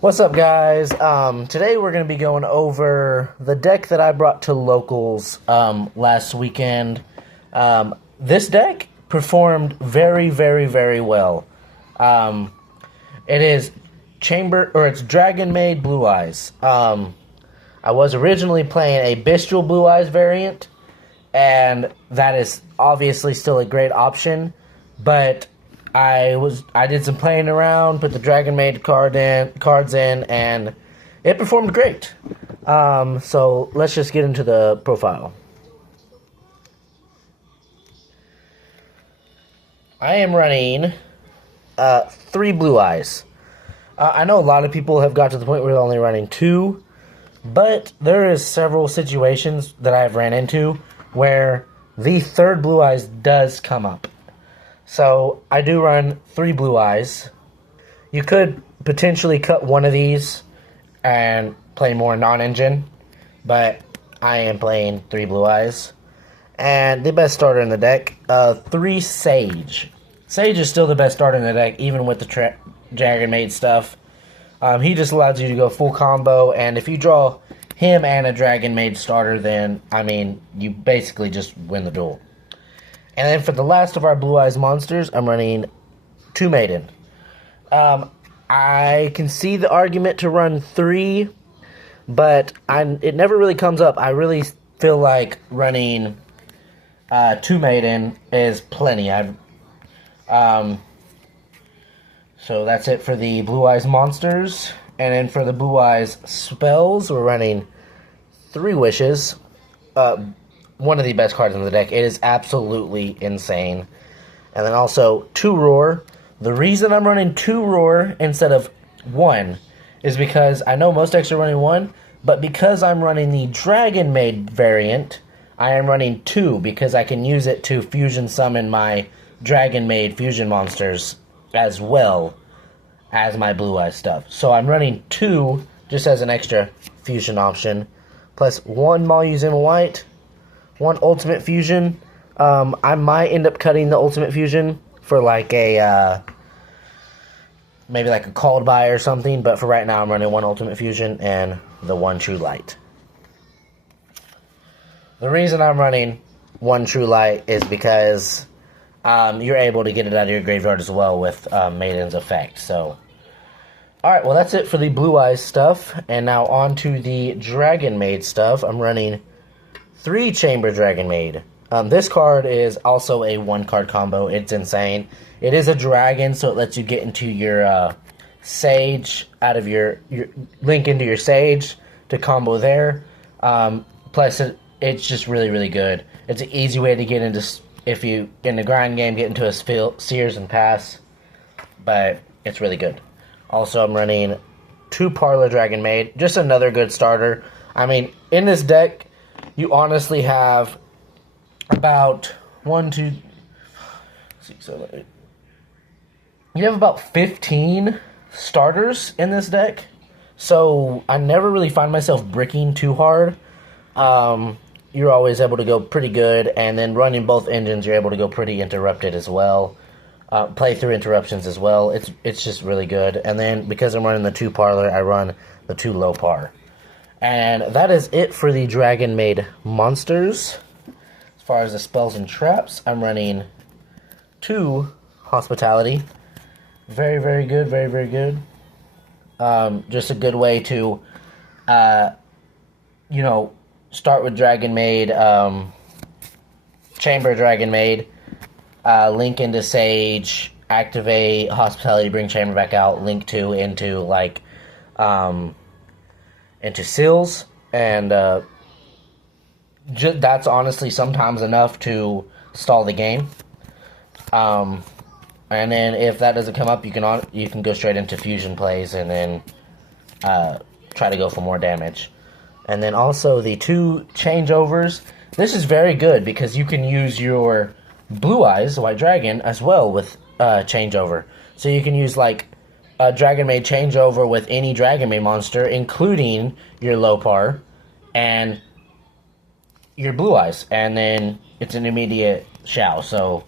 What's up, guys? Today we're going to be going over the deck that I brought to locals last weekend. This deck performed very, very, very well. It is it's dragonmaid Blue Eyes. I was originally playing a bestial Blue Eyes variant, and that is obviously still a great option, but I did some playing around, put the dragonmaid cards in, and it performed great. So let's just get into the profile. I am running 3 Blue Eyes. I know a lot of people have got to the point where they're only running 2, but there is several situations that I've ran into where the third Blue Eyes does come up. So I do run 3 Blue Eyes. You could potentially cut one of these and play more non-engine, but I am playing 3 Blue Eyes. And the best starter in the deck, 3 Sage. Sage is still the best starter in the deck, even with the dragonmaid stuff. He just allows you to go full combo, and if you draw him and a dragonmaid starter, then, I mean, you basically just win the duel. And then for the last of our Blue Eyes monsters, I'm running 2 Maiden. I can see the argument to run 3, but it never really comes up. I really feel like running 2 Maiden is plenty. So that's it for the Blue Eyes monsters. And then for the Blue Eyes spells, we're running 3 Wishes. One of the best cards in the deck. It is absolutely insane. And then also 2 Roar. The reason I'm running 2 Roar instead of 1 is because I know most decks are running 1, but because I'm running the dragonmaid variant, I am running 2 because I can use it to fusion summon my dragonmaid fusion monsters as well as my Blue Eyes stuff. So I'm running 2 just as an extra fusion option, plus 1 Maluzima White, 1 Ultimate Fusion. I might end up cutting the Ultimate Fusion for like a, maybe like a called by or something, but for right now I'm running 1 Ultimate Fusion and the 1 True Light. The reason I'm running 1 True Light is because you're able to get it out of your graveyard as well with Maiden's effect. So, alright, well that's it for the Blue Eyes stuff, and now on to the Dragonmaid stuff. I'm running 3 Chamber Dragonmaid. This card is also a 1-card combo. It's insane. It is a dragon, so it lets you get into your Sage, out of your link into your Sage to combo there. Plus, it's just really, really good. It's an easy way to get into, if you, in the grind game, get into a Sears and pass. But it's really good. Also, I'm running 2 Parlor Dragonmaid. Just another good starter. I mean, in this deck, you honestly have about 1, 2, 6, 7, 8. You have about 15 starters in this deck. So I never really find myself bricking too hard. You're always able to go pretty good, and then running both engines, you're able to go pretty interrupted as well. Play through interruptions as well. It's just really good. And then because I'm running the 2 Parlor, I run the 2 Low Par. And that is it for the Dragonmaid monsters. As far as the spells and traps, I'm running 2 Hospitality. Very, very good. Very, very good. Just a good way to, you know, start with Dragonmaid, Chamber Dragonmaid, link into Sage, activate Hospitality, bring Chamber back out, link 2 into, like, into Seals, and that's honestly sometimes enough to stall the game. And then if that doesn't come up, you can go straight into fusion plays and then try to go for more damage. And then also the 2 changeovers. This is very good because you can use your Blue Eyes, White Dragon, as well with changeover. So you can use like a Dragonmaid changeover with any Dragonmaid monster, including your Lopar and your Blue Eyes, and then it's an immediate Shao. So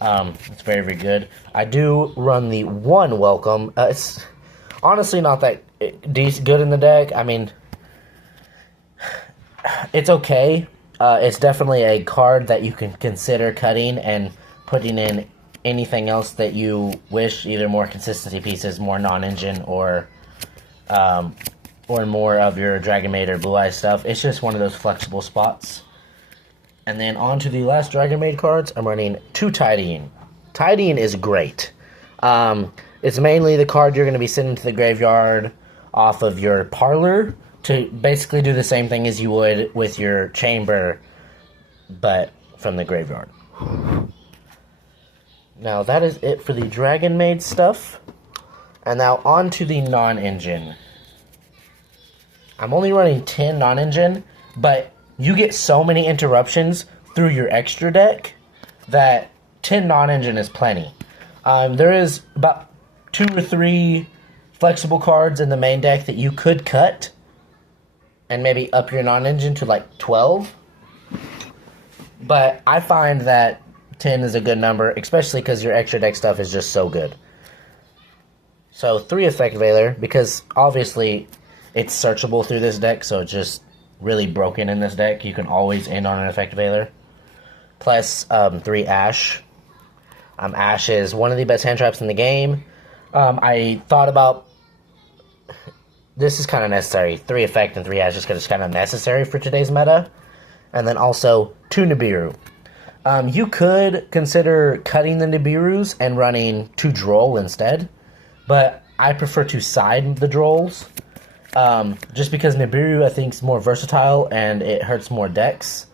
it's very, very good. I do run the 1 welcome. It's honestly not that decent, good in the deck. I mean, it's okay. It's definitely a card that you can consider cutting and putting in anything else that you wish, either more consistency pieces, more non-engine, or more of your dragonmaid or blue eyes stuff. It's just one of those flexible spots. And then on to the last dragonmaid cards, I'm running 2 tidying. Tidying is great. It's mainly the card you're going to be sending to the graveyard off of your parlor to basically do the same thing as you would with your chamber, but from the graveyard. Now that is it for the dragonmaid stuff. And now on to the non-engine. I'm only running 10 non-engine, but you get so many interruptions through your extra deck that 10 non-engine is plenty. There is about 2 or 3 flexible cards in the main deck that you could cut and maybe up your non-engine to like 12. But I find that 10 is a good number, especially because your extra deck stuff is just so good. So 3 Effect Veiler, because obviously it's searchable through this deck, so it's just really broken in this deck. You can always end on an Effect Veiler. Plus 3 Ash. Ash is one of the best hand traps in the game. I thought about... This is kind of necessary. 3 Effect and 3 Ash is just kind of necessary for today's meta. And then also 2 Nibiru. You could consider cutting the Nibirus and running 2 Droll instead. But I prefer to side the Drolls. Just because Nibiru, I think, is more versatile and it hurts more decks.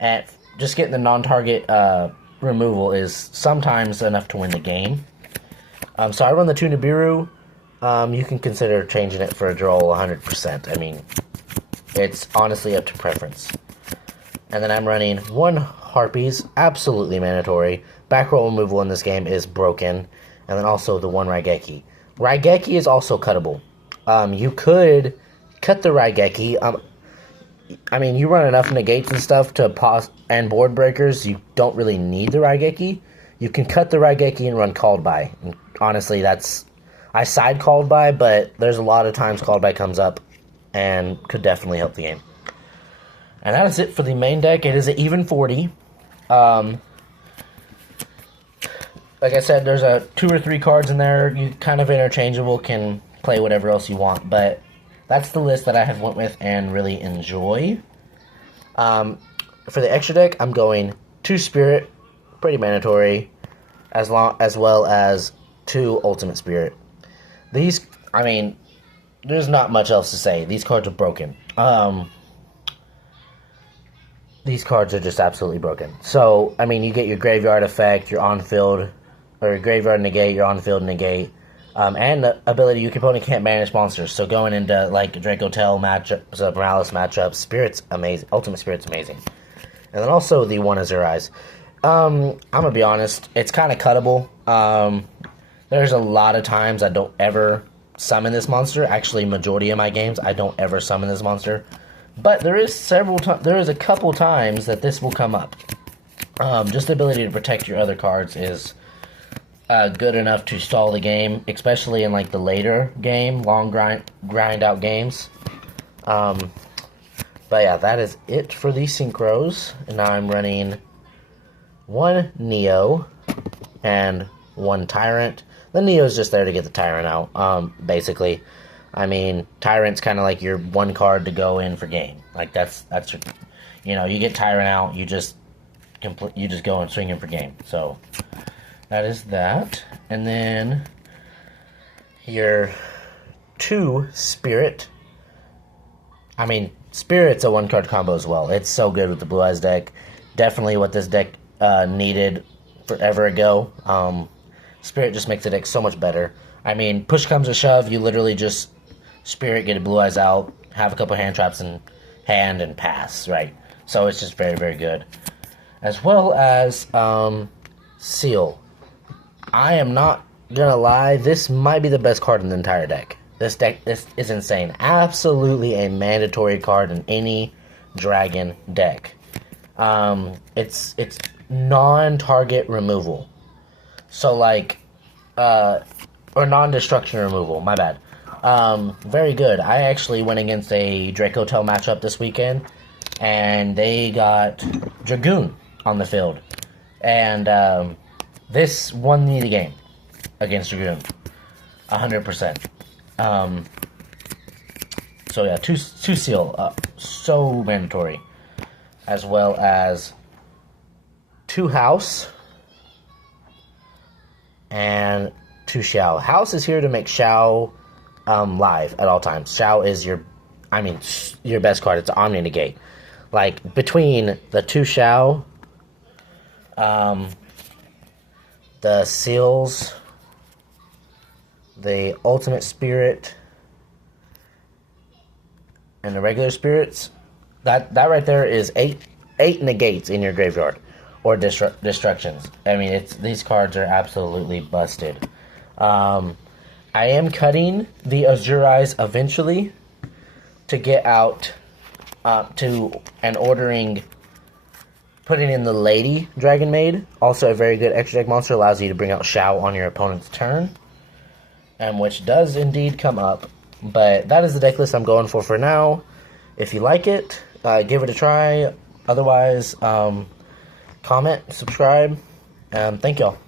And just getting the non-target removal is sometimes enough to win the game. So I run the 2 Nibiru. You can consider changing it for a Droll 100%. I mean, it's honestly up to preference. And then I'm running 1 Harpies, absolutely mandatory. Back row removal in this game is broken. And then also the 1 Raigeki. Raigeki is also cuttable. You could cut the Raigeki. I mean, you run enough negates and stuff to pause and board breakers. You don't really need the Raigeki. You can cut the Raigeki and run Called By. And honestly, I side Called By, but there's a lot of times Called By comes up and could definitely help the game. And that is it for the main deck. It is an even 40. Like I said, there's 2 or 3 cards in there. You kind of interchangeable, can play whatever else you want, but that's the list that I have went with and really enjoy. For the extra deck, I'm going 2 Spirit, pretty mandatory, as well as 2 Ultimate Spirit. These, I mean, there's not much else to say. These cards are broken. These cards are just absolutely broken. So, I mean, you get your Graveyard Effect, your on-field, or graveyard negate, your on-field negate, and the ability your opponent can't banish monsters. So going into like Draco Tail matchups, Morales matchups, Spirit's amazing. Ultimate Spirit's amazing. And then also the 1 Azure Eyes. I'm gonna be honest, it's kind of cuttable. There's a lot of times I don't ever summon this monster. Actually, majority of my games I don't ever summon this monster. But there is a couple times that this will come up. Just the ability to protect your other cards is good enough to stall the game, especially in like the later game, long grind out games. But yeah, that is it for the synchros. And now I'm running 1 Neo and 1 Tyrant. The Neo's just there to get the Tyrant out, basically. I mean, Tyrant's kind of like your 1 card to go in for game. Like that's your, you get Tyrant out, you just go and swing him for game. So that is that. And then your 2 Spirit. I mean, Spirit's a 1-card combo as well. It's so good with the Blue Eyes deck. Definitely what this deck needed forever ago. Spirit just makes the deck so much better. I mean, push comes to shove, you literally just Spirit, get a Blue Eyes out, have a couple hand traps in hand, and pass, right? So it's just very, very good. As well as Seal. I am not gonna lie, this might be the best card in the entire deck. This is insane. Absolutely a mandatory card in any dragon deck. It's non-target removal. So like, or non-destruction removal, my bad. Very good. I actually went against a Dracotel matchup this weekend, and they got Dragoon on the field. And this won me the game against Dragoon. 100%. So yeah, two seal, so mandatory. As well as 2 house and 2 Xiao. House is here to make Xiao live at all times. Xiao is your best card. It's Omni Negate. Like, between the 2 Xiao, the seals, the ultimate spirit, and the regular spirits, that right there is 8 negates in your graveyard, or destructions. I mean, these cards are absolutely busted. I am cutting the Azure Eyes eventually to get out and ordering, putting in the Lady Dragonmaid. Also a very good extra deck monster, allows you to bring out Xiao on your opponent's turn, and which does indeed come up. But that is the deck list I'm going for now. If you like it, give it a try. Otherwise, comment, subscribe, and thank y'all.